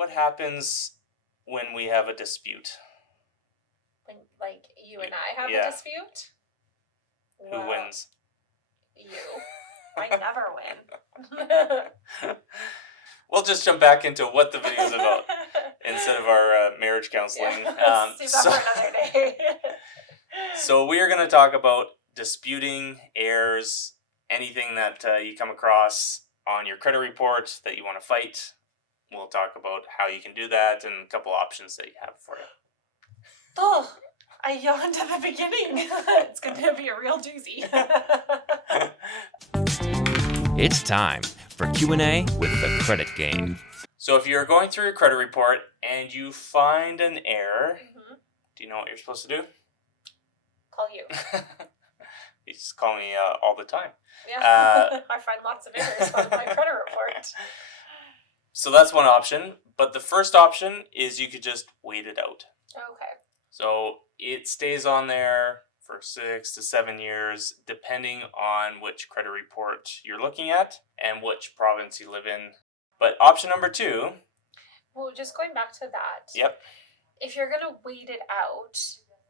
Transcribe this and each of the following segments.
what happens when we have a dispute? When, like, you and I have Yeah. a dispute? Who wins? You. I never win. We'll just jump back into what the video is about instead of our marriage counseling. Yeah. Save that for another day. So we are going to talk about disputing, errors, anything that you come across on your credit report that you want to fight. We'll talk about how you can do that and a couple options that you have for it. Oh, I yawned at the beginning. It's going to be a real doozy. It's time for Q&A with the Credit Game. So if you're going through your credit report and you find an error, do you know what you're supposed to do? Call you. You just call me all the time. Yeah, I find lots of errors on my credit report. So that's one option, but the first option is you could just wait it out. Okay. So it stays on there for 6 to 7 years, depending on which credit report you're looking at and which province you live in. But option number 2. Well, just going back to that. Yep. If you're going to wait it out,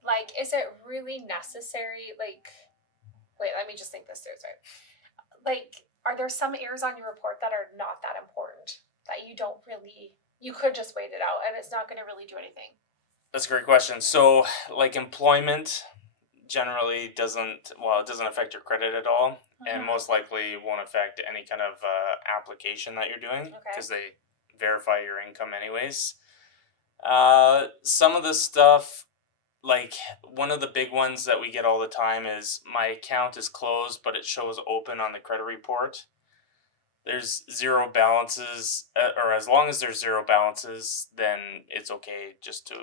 like, is it really necessary? Like, wait, let me just think this through. Sorry. Like, are there some errors on your report that are not that important? That you could just wait it out and it's not going to really do anything? That's a great question. So, like, employment generally doesn't affect your credit at all, and most likely won't affect any kind of application that you're doing because they verify your income anyways. Some of the stuff, like one of the big ones that we get all the time is my account is closed, but it shows open on the credit report. There's zero balances, or as long as there's zero balances, then it's okay just to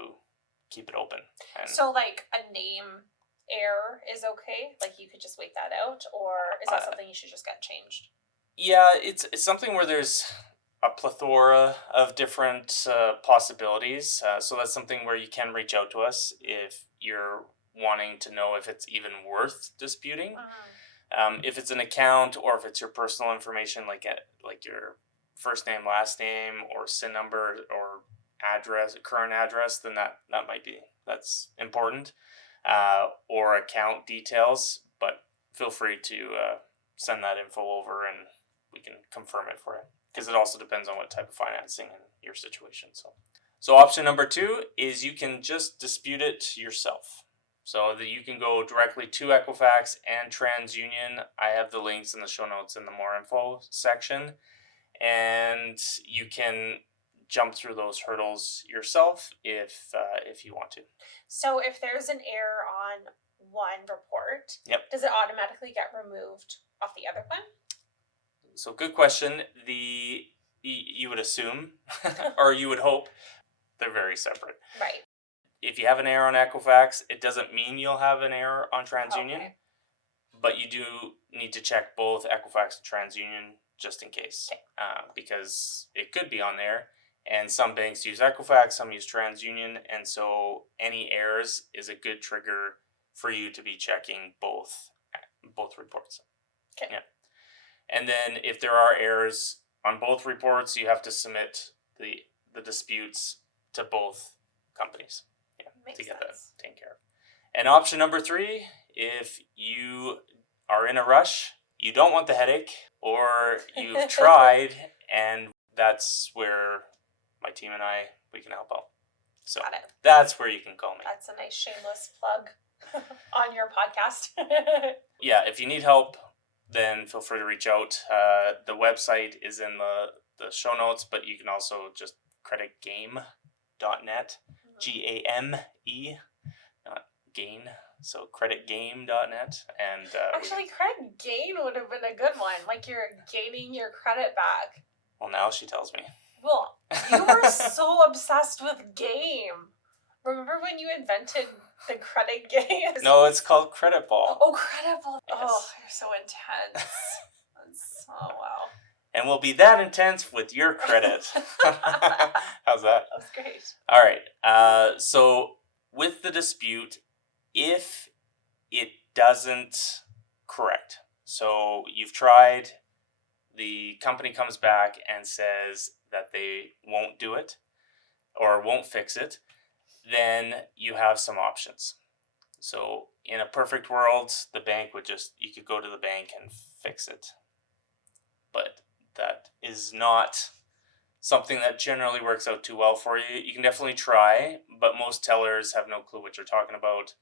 keep it open. And so, like, a name error is okay? Like, you could just wait that out? Or is that something you should just get changed? Yeah, it's something where there's a plethora of different possibilities. So that's something where you can reach out to us if you're wanting to know if it's even worth disputing. If it's an account or if it's your personal information, like your first name, last name, or SIN number, or current address, then that's important. Or account details, but feel free to send that info over and we can confirm it for you, because it also depends on what type of financing and your situation. So option number 2 is you can just dispute it yourself. So that you can go directly to Equifax and TransUnion. I have the links in the show notes in the more info section, and you can jump through those hurdles yourself if you want to. So if there's an error on one report, does it automatically get removed off the other one? So good question. You would assume, or you would hope, they're very separate. Right. If you have an error on Equifax, it doesn't mean you'll have an error on TransUnion, but you do need to check both Equifax and TransUnion just in case, because it could be on there. And some banks use Equifax, some use TransUnion, and so any errors is a good trigger for you to be checking both reports. Okay. Yeah. And then if there are errors on both reports, you have to submit the disputes to both companies. To get that taken care of. And option number 3, if you are in a rush, you don't want the headache, or you've tried, and that's where my team and we can help out. So that's where you can call me. That's a nice shameless plug on your podcast. Yeah, if you need help, then feel free to reach out. The website is in the show notes, but you can also just creditgame.net. GAME, not gain. So creditgame.net. And actually, credit gain would have been a good one. Like, you're gaining your credit back. Well, now she tells me. Well, you were so obsessed with game. Remember when you invented the credit game? No, it's called Credit Ball. Oh, Credit Ball. Yes. Oh, you're so intense. Oh, wow. And we'll be that intense with your credit. How's that? That was great. All right. So with the dispute, if it doesn't correct, so you've tried, the company comes back and says that they won't do it, or won't fix it, then you have some options. So in a perfect world, the bank would you could go to the bank and fix it. But that is not something that generally works out too well for you. You can definitely try, but most tellers have no clue what you're talking about.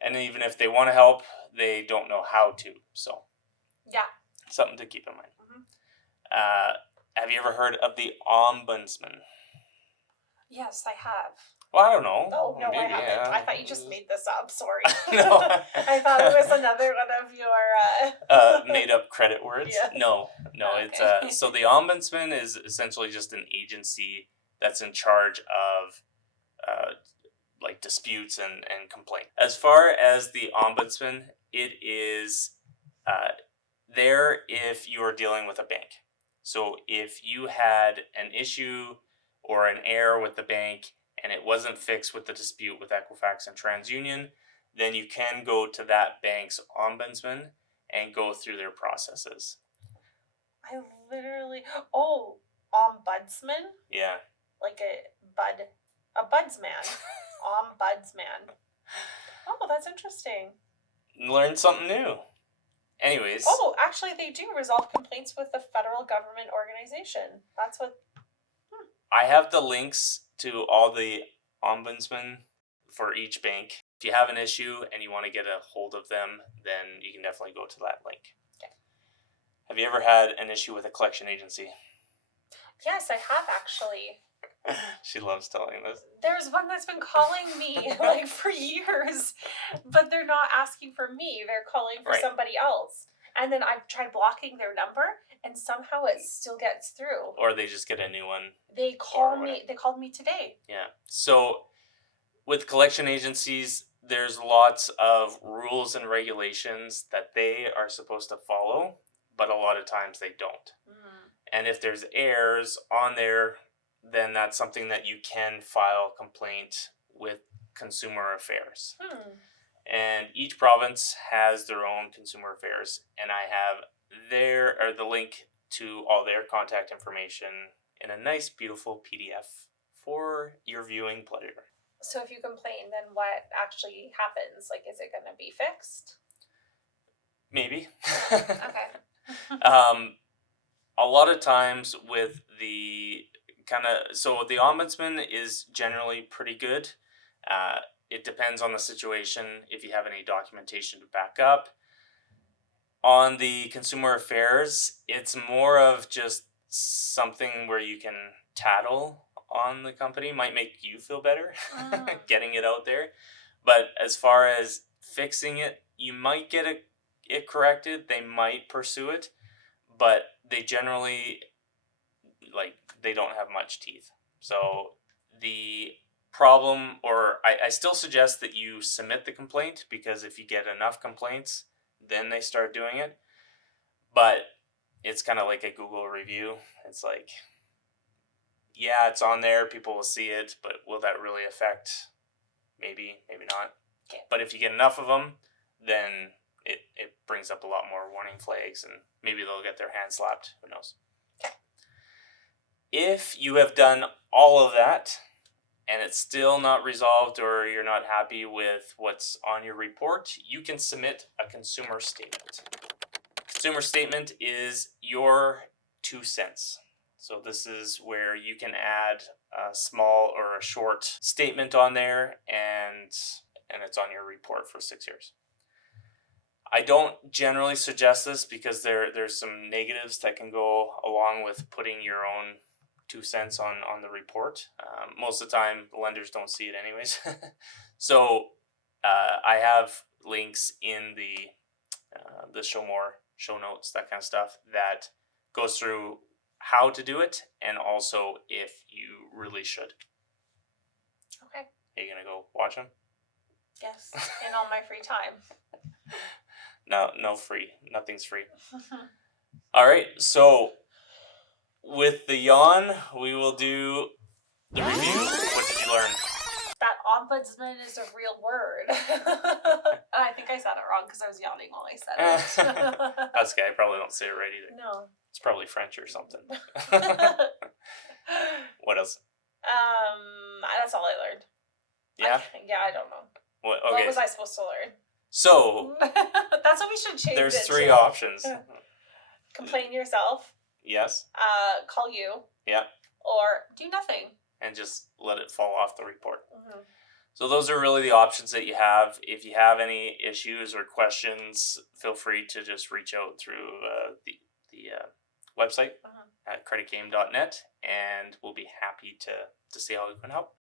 And even if they want to help, they don't know how to. So Yeah. something to keep in mind. Mm-hmm. Have you ever heard of the Ombudsman? Yes, I have. Well, I don't know. Oh, no, I Maybe, haven't. yeah. I thought you just made this up. Sorry. No. I thought it was another one of your... made up credit words. Yes. No. Okay. It's so the Ombudsman is essentially just an agency that's in charge of like disputes and complaints. As far as the Ombudsman, it is there if you are dealing with a bank. So if you had an issue or an error with the bank and it wasn't fixed with the dispute with Equifax and TransUnion, then you can go to that bank's ombudsman and go through their processes. I literally... Oh, ombudsman? Yeah. Like a budsman. Ombudsman. Oh, that's interesting. Learn something new. Anyways. Oh, actually, they do resolve complaints with the federal government organization. That's what... I have the links to all the ombudsmen for each bank. If you have an issue and you want to get a hold of them, then you can definitely go to that link. Okay. Have you ever had an issue with a collection agency? Yes, I have actually. She loves telling this. There's one that's been calling me like for years, but they're not asking for me. They're calling for Right. somebody else. And then I've tried blocking their number, and somehow it still gets through. Or they just get a new one. They called me today. Yeah. So with collection agencies, there's lots of rules and regulations that they are supposed to follow, but a lot of times they don't. And if there's errors on there, then that's something that you can file complaint with Consumer Affairs. And each province has their own Consumer Affairs, and I have the link to all their contact information in a nice, beautiful PDF for your viewing pleasure. So if you complain, then what actually happens? Like, is it going to be fixed? Maybe. Okay. A lot of times with the so the ombudsman is generally pretty good. It depends on the situation, if you have any documentation to back up. On the Consumer Affairs, it's more of just something where you can tattle on the company. Might make you feel better getting it out there. But as far as fixing it, you might get it corrected. They might pursue it, but they generally, they don't have much teeth. So the problem, or I still suggest that you submit the complaint, because if you get enough complaints, then they start doing it. But it's kind of like a Google review. It's like, yeah, it's on there, people will see it, but will that really affect? Maybe not. Okay. But if you get enough of them, then it brings up a lot more warning flags, and maybe they'll get their hand slapped. Who knows? Okay. If you have done all of that and it's still not resolved, or you're not happy with what's on your report, you can submit a consumer statement. Consumer statement is your 2 cents. So this is where you can add a small or a short statement on there, and it's on your report for 6 years. I don't generally suggest this because there's some negatives that can go along with putting your own 2 cents on the report. Most of the time, the lenders don't see it anyways. So I have links in the show more, show notes, that kind of stuff, that goes through how to do it, and also if you really should. Okay. Are you gonna go watch them? Yes, in all my free time. No free. Nothing's free. All right, so with the yawn, we will do the review. What did you learn? That ombudsman is a real word. I think I said it wrong because I was yawning while I said it. That's okay. I probably don't say it right either. No. It's probably French or something. What else? That's all I learned. Yeah. I don't know. What? What Okay. was I supposed to learn? So That's what we should change. there's it 3 to. options. Complain yourself. Yes. Call you. Yeah. Or do nothing. And just let it fall off the report. Mm-hmm. So those are really the options that you have. If you have any issues or questions, feel free to just reach out through the website at creditgame.net, and we'll be happy to see how we can help.